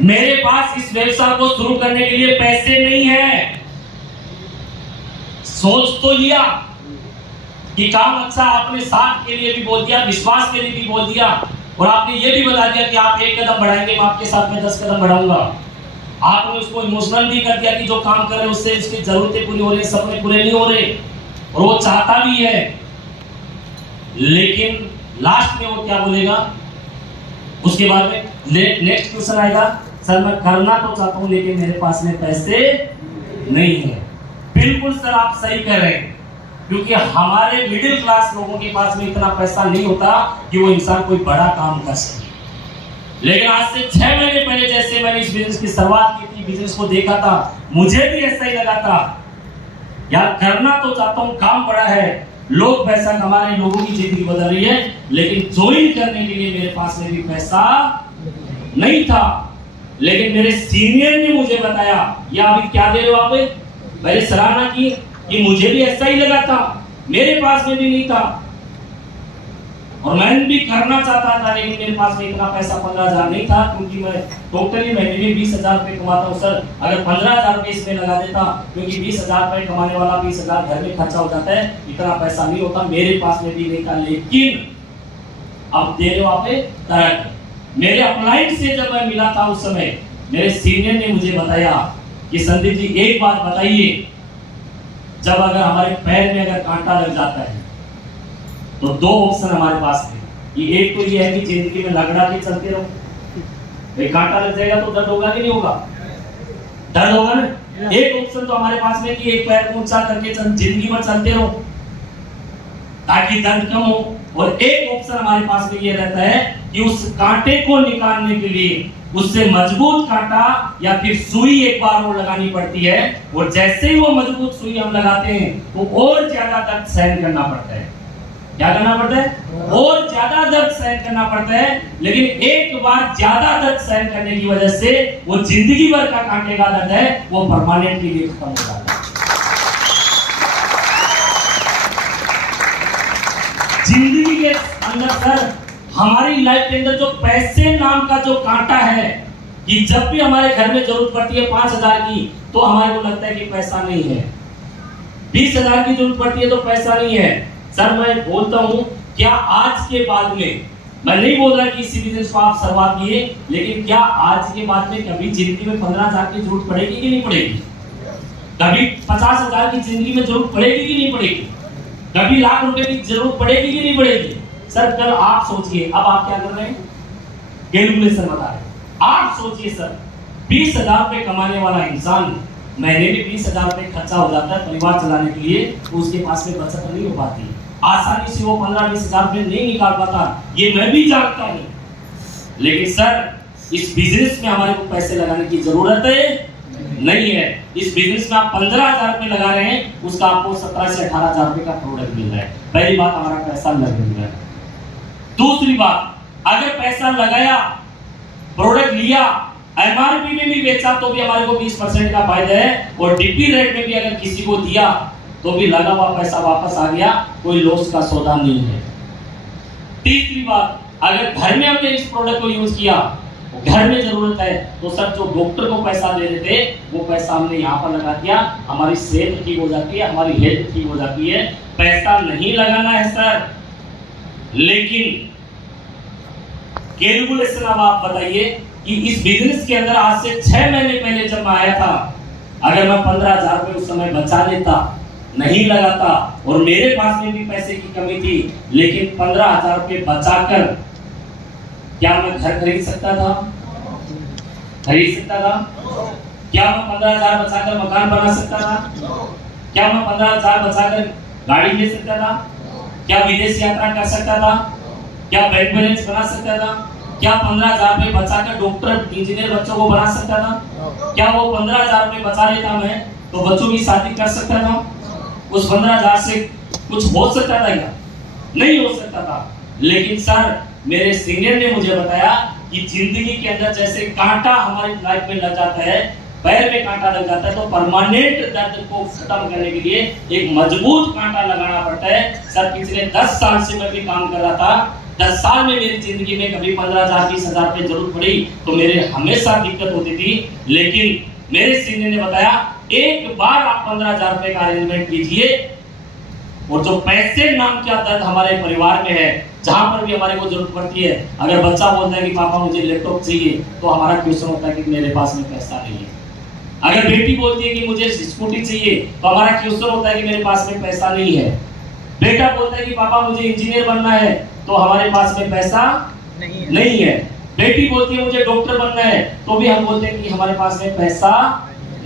मेरे पास इस व्यवसाय को शुरू करने के लिए पैसे नहीं है। सोच तो लिया कि काम अच्छा, आपने साथ के लिए भी बोल दिया, विश्वास के लिए भी बोल दिया, और आपने ये भी बता दिया कि आप 1 कदम बढ़ाएंगे, मैं आपके साथ में 10 कदम बढ़ाऊंगा। आपने उसको इमोशनल भी कर दिया कि जो काम कर रहे हैं उससे उसकी जरूरतें पूरी हो रही, सपने पूरे नहीं हो रहे, और वो चाहता भी है। लेकिन लास्ट में वो क्या बोलेगा, उसके बाद में नेक्स्ट क्वेश्चन आएगा, सर मैं करना तो चाहता हूं लेकिन मेरे पास में पैसे नहीं है। बिल्कुल सर आप सही कह रहे हैं, क्योंकि हमारे मिडिल क्लास लोगों के पास में इतना पैसा नहीं होता कि वो इंसान कोई बड़ा काम कर सके। लेकिन आज से 6 महीने पहले जैसे मैंने इस बिजनेस की शुरुआत की थी, बिजनेस को देखा था, मुझे भी ऐसा ही लगा था, यार करना तो चाहता हूं, काम बड़ा है, लोग पैसा कमा रहे हैं, लोगों की जिंदगी बदल रही है, लेकिन ज्वाइन करने के लिए मेरे पास में भी पैसा नहीं था। लेकिन मेरे सीनियर ने मुझे बताया, या अभी क्या दे रहे हो आप, मैंने सराहना की कि मुझे भी ऐसा ही लगा था, मेरे पास में भी नहीं था और मैं भी करना चाहता था, लेकिन मेरे पास में इतना पैसा 15,000 नहीं था, क्योंकि मैं टोटली महीने में 20,000 रुपए कमाता हूँ सर। अगर 15,000 रुपए इसमें लगा देता, क्योंकि 20,000 रुपए कमाने वाला 20,000 घर में खर्चा हो जाता है, इतना पैसा नहीं होता, मेरे पास में भी नहीं था। लेकिन अब दे रहे हो आप तरह मेरे अपलाइन से जब मैं मिला था उस समय, मेरे सीनियर ने मुझे बताया कि संदीप जी एक बात बताइए, जब अगर हमारे पैर में अगर कांटा लग जाता है तो 2 ऑप्शन हमारे पास है, कि एक तो ये है कि जिंदगी में लगड़ा के चलते रहो, एक कांटा लग जाएगा तो दर्द होगा कि नहीं होगा, दर्द होगा ना। एक ऑप्शन तो हमारे पास में कि एक पैर ऊंचा करके जिंदगी भर चलते रहो ताकि दर्द कम हो, और एक ऑप्शन हमारे पास में ये रहता है कि उस कांटे को निकालने के लिए उससे मजबूत कांटा या फिर सुई एक बार वो लगानी पड़ती है, और जैसे ही वो मजबूत सुई हम लगाते हैं तो और ज्यादा दर्द सहन करना पड़ता है। क्या करना पड़ता है? और ज्यादा दर्द सहन करना पड़ता है। लेकिन एक बार ज्यादा दर्द सहन करने की वजह से वो जिंदगी भर का कांटे का दर्द है वो परमानेंटली खत्म हो जाता है। जिंदगी के अंदर सर, हमारी लाइफ के अंदर जो पैसे नाम का जो कांटा है, कि जब भी हमारे घर में जरूरत पड़ती है 5,000 की तो हमारे को लगता है कि पैसा नहीं है, 20,000 की जरूरत पड़ती है तो पैसा नहीं है। सर मैं बोलता हूं, क्या आज के बाद में, मैं नहीं बोल रहा कि इसी बिजनेस को आप शुरुआत किए, लेकिन क्या आज के बाद में कभी जिंदगी में 15,000 की जरूरत पड़ेगी कि नहीं पड़ेगी? कभी 50,000 की जिंदगी में जरूरत पड़ेगी कि नहीं पड़ेगी? कभी लाख रुपए की जरूरत पड़ेगी कि नहीं पड़ेगी? सर कल आप सोचिए, अब आप क्या कर रहे हैं, कैलकुलेशन बता रहे हैं, आप सोचिए सर 20,000 रुपए कमाने वाला इंसान महीने में 20,000 रुपए खर्चा हो जाता है परिवार चलाने के लिए, तो उसके पास में बचत नहीं हो पाती, आसानी से वो 15-20,000 रुपए नहीं निकाल पाता, ये मैं भी जानता हूं। लेकिन सर इस बिजनेस में हमारे को पैसे लगाने की जरूरत है नहीं है। इस बिजनेस में आप 15,000 रुपए लगा रहे हैं, उसका आपको 17 से 18,000 रुपए का प्रोडक्ट मिल रहा है। पहली बात, हमारा पैसा लग रहा है। दूसरी बात, अगर पैसा लगाया, प्रोडक्ट लिया, एमआरपी में भी बेचा तो भी हमारे को 20% का फायदा है, और डीपी रेट में भी अगर किसी को दिया तो भी लगा हुआ पैसा वापस आ गया, कोई लॉस का सौदा नहीं है। तीसरी बात, अगर घर में हमने इस प्रोडक्ट को यूज किया, घर में जरूरत है, तो सर जो डॉक्टर को पैसा दे रहे थे वो पैसा हमने यहाँ पर लगा दिया, हमारी सेहत ठीक हो जाती है, हमारी हेल्थ ठीक हो जाती है। पैसा नहीं लगाना है सर, लेकिन कैलकुलेशन अब आप बताइए कि इस बिजनेस के अंदर आज से 6 महीने पहले जब मैं आया था, अगर मैं 15,000 रुपए उस समय बचा लेता, नहीं लगाता, और मेरे पास में भी पैसे की कमी थी, लेकिन 15,000 रुपए बचाकर क्या मैं घर खरीद सकता था? खरीद सकता था? क्या मैं 15,000 बचाकर मकान बना सकता था? क्या मैं 15,000 बचाकर गाड़ी ले सकता था? क्या विदेश यात्रा कर सकता था? क्या बैंक बैलेंस बना सकता था? क्या 15,000 रुपए बचाकर डॉक्टर इंजीनियर बच्चों को बना सकता था? क्या वो 15,000 रुपए बचा लेता मैं तो बच्चों की शादी कर सकता था? उस 15,000 से कुछ हो सकता था क्या? नहीं हो सकता था। लेकिन सर मेरे सीनियर ने मुझे बताया कि जिंदगी के अंदर जैसे कांटा हमारी लाइफ में लग जाता है, पैर में कांटा लग जाता है, तो परमानेंट दर्द को खत्म करने के लिए एक मजबूत कांटा लगाना पड़ता है। सर पिछले 10 साल से मैं भी काम कर रहा था, 10 साल में मेरी जिंदगी में कभी 15,000 20,000 रुपए जरूरत पड़ी तो मेरे हमेशा दिक्कत होती थी, लेकिन मेरे सीनियर ने बताया एक बार आप 15,000 रुपए का अरेंजमेंट कीजिए, और जो पैसे नाम की आदत हमारे परिवार में है, जहां पर भी हमारे को जरूरत पड़ती है, अगर बच्चा बोलता है कि पापा मुझे लैपटॉप चाहिए, तो हमारा क्वेश्चन होता है कि मेरे पास में पैसा नहीं है। अगर बेटी बोलती है कि मुझे स्कूटी चाहिए, तो हमारा क्वेश्चन होता है कि मेरे पास में पैसा नहीं है। बेटा बोलता है कि पापा मुझे इंजीनियर बनना है, तो हमारे पास में पैसा नहीं है। बेटी बोलती है मुझे डॉक्टर बनना है, तो भी हम बोलते हैं कि हमारे पास में पैसा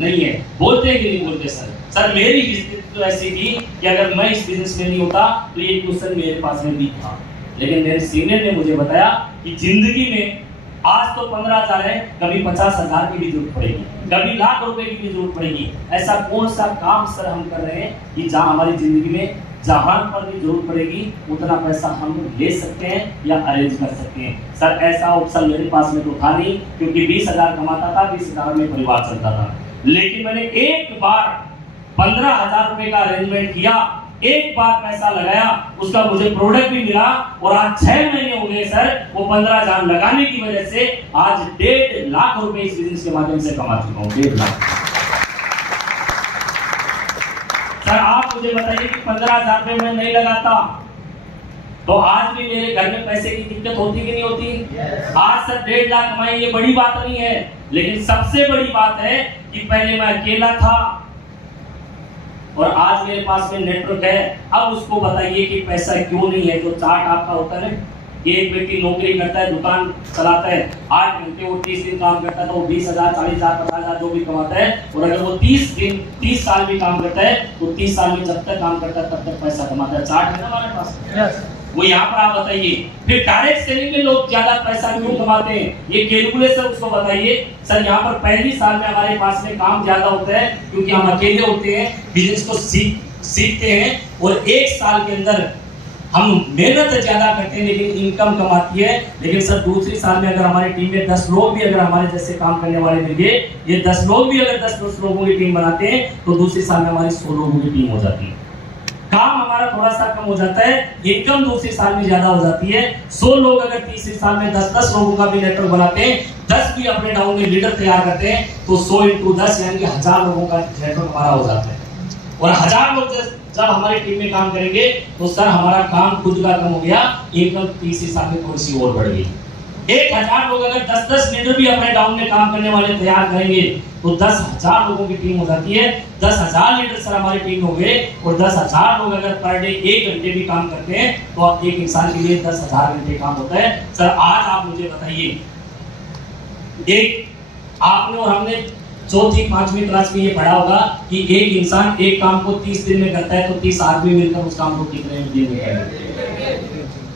नहीं है। बोलते हैं कि नहीं बोलते सर मेरी स्थिति तो ऐसी थी कि अगर मैं इस बिजनेस में नहीं होता तो ये क्वेश्चन मेरे पास में भी था, लेकिन मेरे सीनियर ने मुझे बताया कि जिंदगी में आज तो 15,000 है, कभी 50,000 की भी जरूरत पड़ेगी, कभी लाख रुपए की भी जरूरत पड़ेगी। ऐसा कौन सा काम सर हम कर रहे हैं कि जहां हमारी जिंदगी में जहां पर भी जरूरत पड़ेगी उतना पैसा हम ले सकते हैं या अरेंज कर सकते हैं। सर ऐसा ऑप्शन मेरे पास में तो था नहीं, क्योंकि 20,000 कमाता था, 20,000 में परिवार चलता था। लेकिन मैंने एक बार 15,000 रुपए का अरेंजमेंट किया, एक बार पैसा लगाया, उसका मुझे प्रोडक्ट भी मिला, और आज 6 महीने हो गए सर वो 15,000 लगाने की वजह से आज 1.5 लाख रुपए इस बिजनेस के माध्यम से कमा चुका हूं। 1.5 लाख। सर आप मुझे बताइए कि 15,000 रुपए मैं नहीं लगाता तो आज भी मेरे घर में पैसे की दिक्कत होती कि नहीं होती? आज सर 1.5 लाख कमाई ये बड़ी बात नहीं है, लेकिन सबसे बड़ी बात है कि पहले मैं अकेला था और आज मेरे पास में नेटवर्क है। अब उसको बताइए कि पैसा क्यों नहीं है। जो चार्ट आपका होता है कि एक व्यक्ति नौकरी करता है, दुकान चलाता है, 8 घंटे वो 30 दिन काम करता है तो वो 20,000 40,000 50,000 जो भी कमाता है, और अगर वो 30 साल भी काम करता है तो 30 साल में जब तक काम करता है तब तक पैसा कमाता है। चार्ट है ना हमारे पास। वो यहाँ पर आप बताइए फिर डायरेक्ट सेलिंग में लोग ज्यादा पैसा क्यों कमाते हैं, ये कैलकुलेशन उसको बताइए। सर यहाँ पर पहली साल में हमारे पास में काम ज्यादा होता है क्योंकि हम अकेले होते हैं, बिजनेस को सीखते हैं, और 1 साल के अंदर हम मेहनत ज्यादा करते हैं लेकिन इनकम कम आती है। लेकिन सर दूसरी साल में अगर हमारी टीम में 10 लोग भी अगर हमारे जैसे काम करने वाले मिले, ये 10 लोग भी अगर 10 लोगों की टीम बनाते हैं तो दूसरी साल में हमारी 100 लोगों की टीम हो जाती है। काम हमारा थोड़ा सा कम हो जाता है, इनकम दूसरी साल में ज्यादा हो जाती है। 100 लोग अगर तीसरी साल में 10 लोगों का भी नेटवर्क बनाते हैं, 10 भी अपने डाउन में लीडर तैयार करते हैं, तो 100 × 10 यानी कि 1000 लोगों का नेटवर्क हमारा हो जाता है। और 1000 लोग जब हमारी टीम में काम करेंगे तो सर हमारा काम खुद का कम हो गया, इनकम तीसरी साल में थोड़ी सी और बढ़ गई। 1000 लोग अगर 10 लीडर भी अपने डाउन में काम करने वाले तैयार करेंगे तो 10,000 लोगों की टीम हो जाती है। 10,000 लीडर सर हमारी टीम हो गए, और 10,000 लोग अगर पर डे 1 घंटे भी काम करते हैं तो आप एक इंसान के लिए 10,000 घंटे काम होता है। सर आज आप मुझे बताइए, एक आपने और हमने 4th 5वीं क्लास में ये पढ़ा होगा कि एक इंसान एक काम को 30 दिन में करता है तो 30 आदमी मिलकर उस काम को कितने दिन में करेंगे।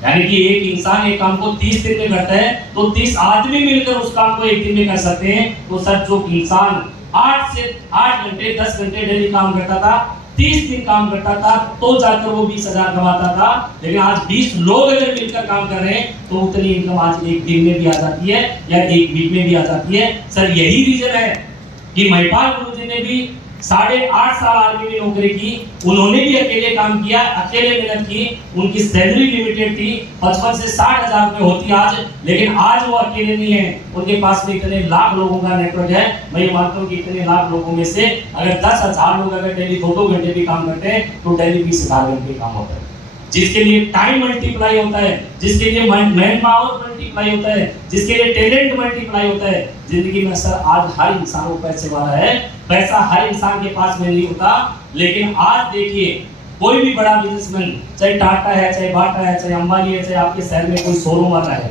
यानी कि एक इंसान एक काम को 30 दिन में करता है तो 30 आदमी मिलकर उस काम को 1 दिन में कर सकते हैं। तो सर जो इंसान 8 घंटे 10 घंटे डेली काम करता था, 30 दिन काम करता था तो जाकर वो 20,000 कमाता था, लेकिन आज 20 लोग अगर मिलकर काम कर रहे हैं तो उतनी इनकम आज 1 दिन में भी आ जाती है या 1 वीक में भी आ जाती है। सर यही रीजन है कि महिपाल गुरुजी ने भी 8.5 साल आर्मी में नौकरी की, उन्होंने भी अकेले काम किया, अकेले मेहनत की, उनकी सैलरी लिमिटेड थी, 55 से 60,000 रुपए होती आज, लेकिन आज वो अकेले नहीं है, उनके पास में इतने लाख लोगों का नेटवर्क है। मैं ये मानता हूँ कि इतने लाख लोगों में से अगर 10,000 लोग अगर डेली 2-2 घंटे भी काम करते हैं तो डेली 20,000 घंटे काम होता है, जिसके लिए टाइम मल्टीप्लाई होता है, जिसके लिए मैन पावर मल्टीप्लाई होता है, जिसके लिए टैलेंट मल्टीप्लाई होता है। जिंदगी में सर आज हर इंसान को पैसे वाला है, पैसा हर इंसान के पास में नहीं होता, लेकिन आज देखिए कोई भी बड़ा बिजनेसमैन, चाहे टाटा है, चाहे बाटा है, चाहे अंबानी है, चाहे आपके शहर में कोई शोरूम वाला है,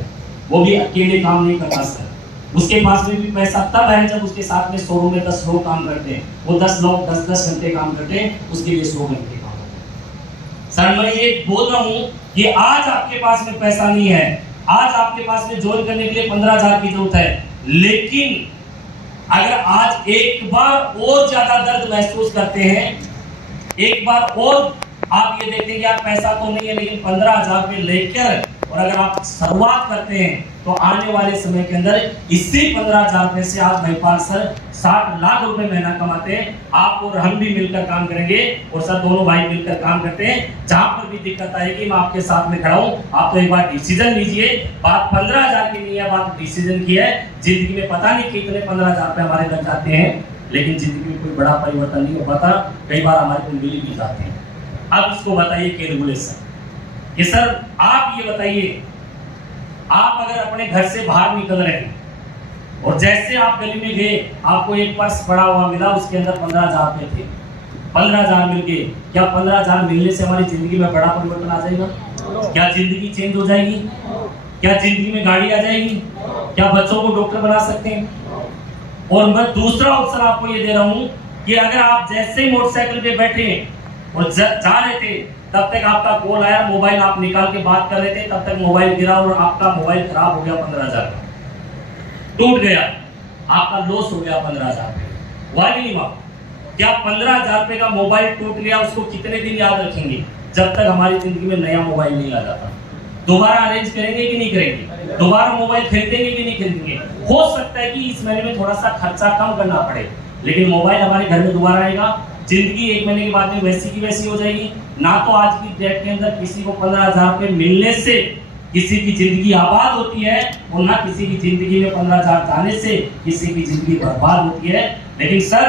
वो भी अकेले काम नहीं करता सर। उसके पास में भी पैसा तब है जब उसके साथ में शोरूम में 10 लोग काम करते हैं, वो 10 लोग 10 घंटे काम करते हैं, उसके लिए 100 घंटे काम करते हैं। सर मैं ये बोल रहा हूँ कि आज आपके पास में पैसा नहीं है, आज आपके पास में ज्वाइन करने के लिए 15,000 की जरूरत है, लेकिन अगर आज एक बार और ज्यादा दर्द महसूस करते हैं, एक बार और आप ये देखते हैं कि यार पैसा तो नहीं है लेकिन 15,000 रुपये लेकर और अगर आप शुरुआत करते हैं तो आने वाले समय के अंदर इसी 15,000 रुपए से आज महिपाल सर 60 लाख रुपए महीना कमाते हैं। आप और हम भी मिलकर काम करेंगे और सर दोनों भाई मिलकर काम करते हैं। जहां पर भी दिक्कत आएगी मैं आपके साथ में खड़ा हूं। आप तो एक बार डिसीजन लीजिए। बात 15,000 की नहीं है, बात डिसीजन की है। जिंदगी में पता नहीं कितने 15,000 रुपए हमारे लग जाते हैं, लेकिन जिंदगी में कोई बड़ा परिवर्तन नहीं हो पाता। कई बार हमारे कुंडली भी जाते हैं। अब इसको बताइए कैलकुलेशन कि सर आप ये बताइए, आप अगर अपने घर से बाहर निकल रहे हैं और जैसे आप गली में गए आपको एक पर्स पड़ा हुआ मिला, उसके अंदर 15,000 रुपए थे, 15,000 मिल गए। क्या 15,000 मिलने से हमारी जिंदगी में बड़ा परिवर्तन आ जाएगा? क्या जिंदगी चेंज हो जाएगी? क्या जिंदगी में गाड़ी आ जाएगी? क्या बच्चों को डॉक्टर बना सकते हैं? और मैं दूसरा ऑप्शन आपको ये दे रहा हूं कि अगर आप जैसे ही मोटरसाइकिल पे बैठे और जा रहे थे तब तक आपका कॉल आया, मोबाइल आप निकाल के बात कर रहे थे, तब तक मोबाइल गिरा और आपका मोबाइल खराब हो गया, 15,000 का टूट गया, आपका लॉस हो गया 15,000 वाह नहीं वाह? क्या 15,000 रुपए का मोबाइल टूट गया उसको कितने दिन याद रखेंगे? जब तक हमारी जिंदगी में नया मोबाइल नहीं आ जाता। दोबारा अरेंज करेंगे कि नहीं करेंगे? दोबारा मोबाइल खरीदेंगे कि नहीं खरीदेंगे? हो सकता है कि इस महीने में थोड़ा सा खर्चा कम करना पड़े, लेकिन मोबाइल हमारे घर में दोबारा आएगा। जिंदगी एक महीने के बाद में वैसी की वैसी हो जाएगी। ना तो आज की डेट के अंदर किसी को 15,000 रुपए मिलने से किसी की जिंदगी आबाद होती है और ना किसी की जिंदगी में 15,000 जाने से किसी की जिंदगी बर्बाद होती है। लेकिन सर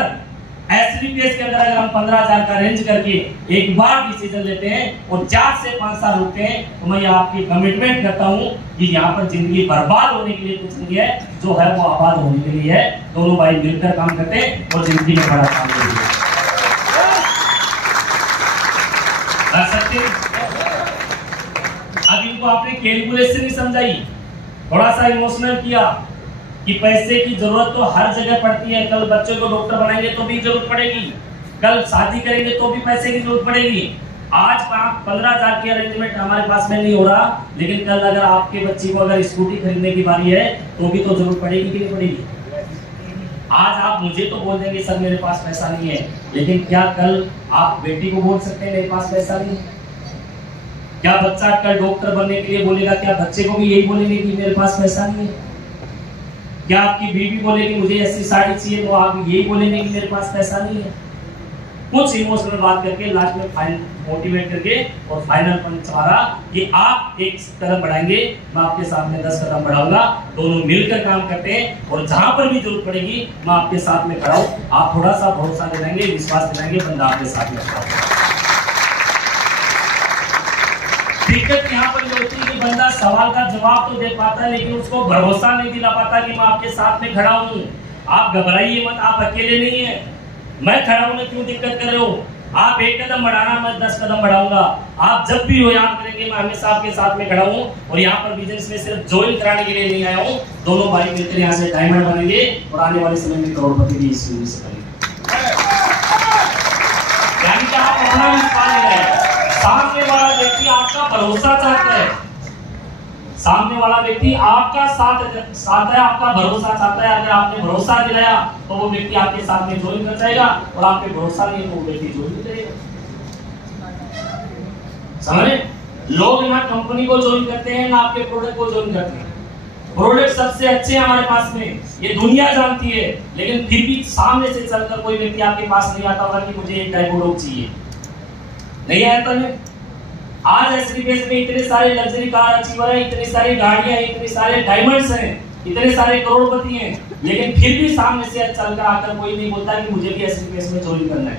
एसडीपीएस के अंदर अगर हम 15,000 का रेंज करके एक बार डिसीजन लेते हैं और 4 से 5 साल रुकते हैं, तो मैं आपकी कमिटमेंट करता हूं कि यहाँ पर जिंदगी बर्बाद होने के लिए कुछ नहीं है, जो है वो आबाद होने के लिए है। दोनों भाई मिलकर काम करते हैं और जिंदगी में बड़ा काम करेंगे। कर सकते अब इनको आपने कैलकुलेशन नहीं समझाई, थोड़ा सा इमोशनल किया कि पैसे की जरूरत तो हर जगह पड़ती है। कल बच्चों को डॉक्टर बनाएंगे तो भी जरूरत पड़ेगी, कल शादी करेंगे तो भी पैसे की जरूरत पड़ेगी। आज 15,000 की अरेंजमेंट हमारे पास में नहीं हो रहा, लेकिन कल अगर आपके बच्चे को अगर स्कूटी खरीदने की बारी है तो भी तो जरूरत पड़ेगी कि नहीं पड़ेगी? आज आप मुझे तो बोल देंगे सर मेरे पास पैसा नहीं है, लेकिन क्या कल आप बेटी को बोल सकते हैं मेरे पास पैसा नहीं है? क्या बच्चा कल डॉक्टर बनने के लिए बोलेगा, क्या बच्चे को भी यही बोलेंगे कि मेरे पास पैसा नहीं है? क्या आपकी बीवी बोलेगी मुझे ऐसी साड़ी चाहिए, तो आप यही बोलेंगे कि मेरे पास पैसा नहीं है? कुछ इमोशनल बात करके लास्ट में फाइनल मोटिवेट करके और फाइनल पंच हमारा कि आप एक कदम बढ़ाएंगे, मैं आपके सामने 10 कदम बढ़ाऊंगा, दोनों मिलकर काम करते हैं और जहां पर भी जरूरत पड़ेगी मैं आपके साथ में खड़ा हूं। आप थोड़ा सा भरोसा दिलाएंगे, विश्वास दिलाएंगे, बंदा आपके साथ में खड़ा होगा। दिक्कत यहाँ पर ये होती है कि बंदा सवाल का जवाब तो दे पाता है, लेकिन उसको भरोसा नहीं दिला पाता कि मैं आपके साथ में खड़ा हूँ। आप घबराइए मत, आप अकेले नहीं है, मैं खड़ा हूं, क्यों दिक्कत कर रहे हो? आप एक कदम बढ़ाना, मैं 10 कदम बढ़ाऊंगा। आप जब भी हो याद करेंगे मैं हमेशा आपके साथ में खड़ा हूं। और यहाँ पर बिजनेस में सिर्फ ज्वाइन कराने के लिए नहीं आया हूँ, दोनों भाई मिलकर यहाँ से डायमंड बनेंगे और आने वाले समय में करोड़पति भी इस से बनेंगे। यानी कि आप अपना विश्वास ले रहे हैं, सामने वाला व्यक्ति आपका भरोसा चाहता है, सामने वाला व्यक्ति आपका साथ है, आपका भरोसा चाहता है। अगर आपने भरोसा दिलाया तो वो व्यक्ति आपके साथ में ज्वाइन कर जाएगा, और आपके भरोसा नहीं है तो वो व्यक्ति ज्वाइन नहीं करेगा। समझे? लोग ना कंपनी को ज्वाइन करते हैं ना आपके प्रोडक्ट को ज्वाइन करते हैं। प्रोडक्ट सबसे अच्छे हैं हमारे पास में, ये दुनिया जानती है, लेकिन फिर भी सामने से चलकर कोई व्यक्ति आपके पास नहीं आता होगा कि मुझे एक डायबोडोक चाहिए, नहीं आता है। आज एसडीपीएस में इतने सारे लग्जरी कार अचीवर है, इतनी सारी गाड़ियां हैं, इतने सारे डायमंड्स हैं, इतने सारे करोड़पति हैं, लेकिन फिर भी सामने से चलकर आकर कोई नहीं बोलता कि मुझे भी एसडीपीएस में ज्वाइन करना है।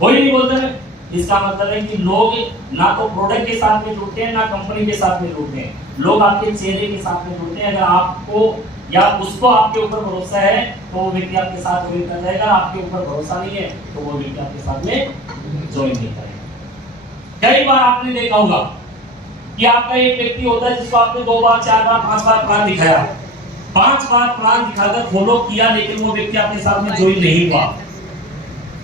कोई नहीं बोलता है। इसका मतलब है कि लोग ना तो प्रोडक्ट के साथ में जुड़ते हैं ना कंपनी के साथ में जुड़ते हैं, लोग आपके चेहरे के साथ में जुड़ते हैं। अगर आपको या उसको आपके ऊपर भरोसा है तो वो व्यक्ति आपके साथ ज्वाइन कर जाएगा, आपके ऊपर भरोसा नहीं है तो वो व्यक्ति आपके साथ में ज्वाइन नहीं करेगा। कई बार आपने देखा होगा कि आपका एक व्यक्ति होता है जिसको आपने 2 बार 4 बार 5 बार प्लान दिखाया, 5 बार प्लान दिखाकर फॉलो किया, लेकिन वो व्यक्ति आपके साथ में ज्वाइन नहीं हुआ।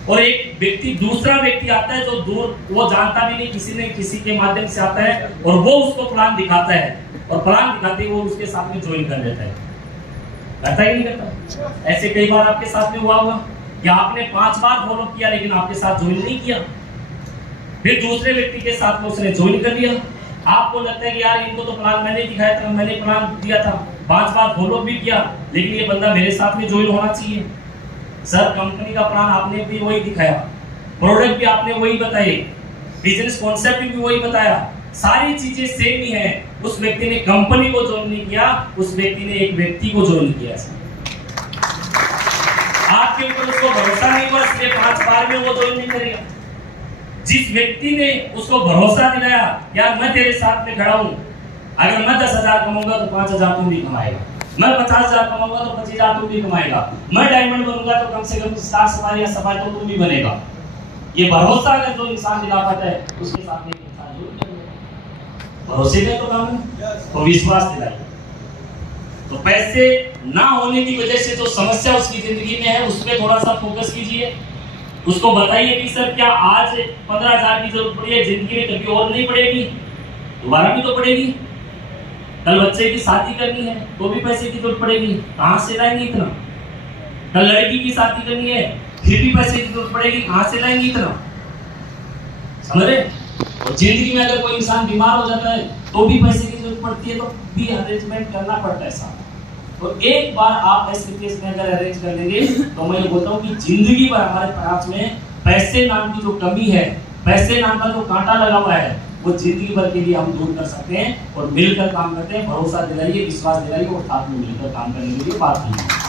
और एक व्यक्ति दूसरा व्यक्ति आता है जो दूर, वो जानता भी नहीं, किसी ने किसी के माध्यम से आता है और वो उसको प्लान दिखाता है, और प्लान दिखाते वो उसके साथ में ज्वाइन कर लेता है। करता ही नहीं करता? ऐसे कई बार आपके साथ में हुआ होगा कि आपने 5 बार फॉलो किया लेकिन आपके साथ ज्वाइन नहीं किया, फिर दूसरे व्यक्ति के साथ में उसने ज्वाइन कर लिया, आपको लगता है कि यार इनको तो प्लान मैंने दिखाया था, मैंने प्लान दिया था, 5 बार फॉलो भी किया, लेकिन ये बंदा मेरे साथ में ज्वाइन होना चाहिए। सर कंपनी का प्लान आपने भी वही दिखाया, प्रोडक्ट भी आपने वही बताए, बिजनेस कॉन्सेप्ट भी वही बताया, सारी चीजें सेम ही है। उस व्यक्ति ने कंपनी को ज्वाइन नहीं किया, उस व्यक्ति ने एक व्यक्ति को ज्वाइन किया। आपके ऊपर उसको भरोसा नहीं हुआ, इसलिए 5 बार में वो ज्वाइन नहीं करेगा। जिस व्यक्ति ने उसको भरोसा दिलाया, यार मैं तेरे साथ में खड़ा हूं, अगर मैं 10,000 कमाऊंगा तो 5,000 तुम भी कमाएगा, मैं 50,000 कमाऊंगा तो 25,000 तुम भी कमाएगा, मैं डायमंड बनूंगा तो कम से कम स्टार सफारी या सफारी तो तुम भी बनेगा। ये भरोसा अगर जो इंसान दिला पाता है, उसके साथ में इंसान जुड़ जाएगा। भरोसे का तो काम है, तो विश्वास दिलाइए। तो पैसे ना होने की वजह से जो समस्या उसकी जिंदगी में है, उस पर थोड़ा सा फोकस कीजिए। उसको बताइए कि सर क्या आज 15,000 की जरूरत पड़ी है, जिंदगी में कभी और नहीं पड़ेगी, दोबारा भी तो पड़ेगी। कल बच्चे की शादी करनी है तो भी पैसे की जरूरत पड़ेगी, कहां से लाएंगे इतना। कल लड़की की शादी करनी है फिर भी पैसे की जरूरत पड़ेगी, कहां से लाएंगे इतना, समझ रहे। और जिंदगी में अगर कोई इंसान बीमार हो जाता है तो भी पैसे की जरूरत पड़ती है, तो भी अरेंजमेंट करना पड़ता है साहब। तो एक बार आप ऐसे केस में अगर अरेंज कर लेंगे तो मैं ये बोलता हूँ कि जिंदगी भर हमारे पास में पैसे नाम की जो कमी है, पैसे नाम का जो कांटा लगा हुआ है, वो जिंदगी भर के लिए हम दूर कर सकते हैं। और मिलकर काम करते हैं, भरोसा दिलाइए, विश्वास दिलाइए और साथ में मिलकर काम करने के लिए बात कीजिए।